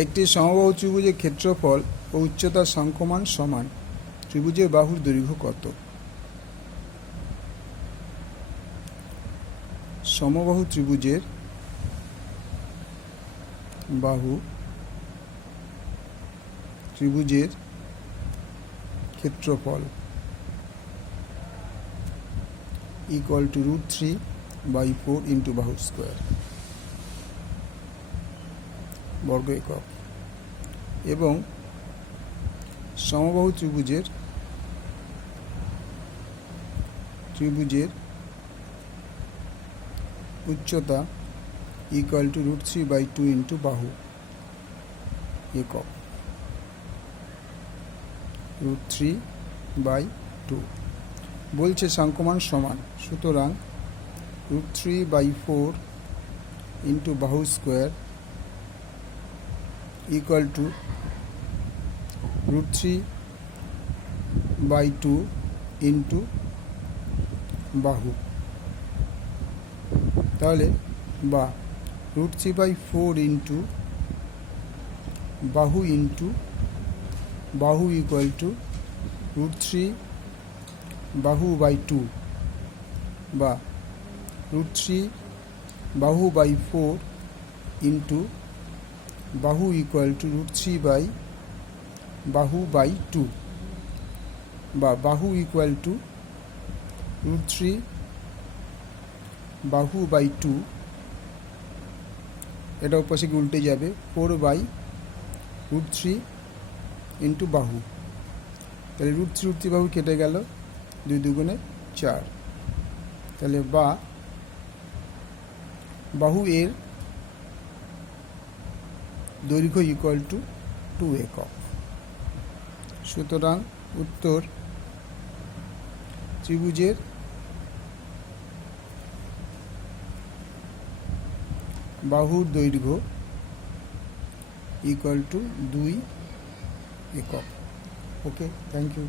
একটি সমবাহু ত্রিভুজের ক্ষেত্রফল ও উচ্চতার সংখ্যমান সমান। ত্রিভুজের বাহুর দৈর্ঘ্য কত? সমবাহু ত্রিভুজের ক্ষেত্রফল ইকুয়াল টু √3/4 ইন্টু বাহু স্কোয়ার বর্গ একক, এবং সমবাহু ত্রিভুজের উচ্চতা ইকুয়াল টু √3/2 ইন্টু বাহু একক, √3/2 বলছে সংখ্যমান সমান। সুতরাং √3/4 ইন্টু বাহু স্কোয়ার ইকুয়াল টু √3/2 ইন্টু বাহু, তাহলে বা √3/4 ইন্টু বাহু ইকুয়াল টু √3 বাহু/2 বা √3 বাহু/4 ইন্টু বাহু ইকুয়াল টু √3 বাহু/2 বা বাহু ইকুয়াল টু √3 বাহু/2, এটা ওপাশে উল্টে যাবে 4/√3 ইন্টু বাহু, তাহলে √3 বাহু কেটে গেল, 2 দুগুণে 4, তাহলে বা বাহু এর দৈর্ঘ্য ইকুয়াল টু 2 একক। সুতরাং উত্তর ত্রিভুজের বাহুর দৈর্ঘ্য ইকুয়াল টু 2 একক। ওকে, থ্যাংক ইউ।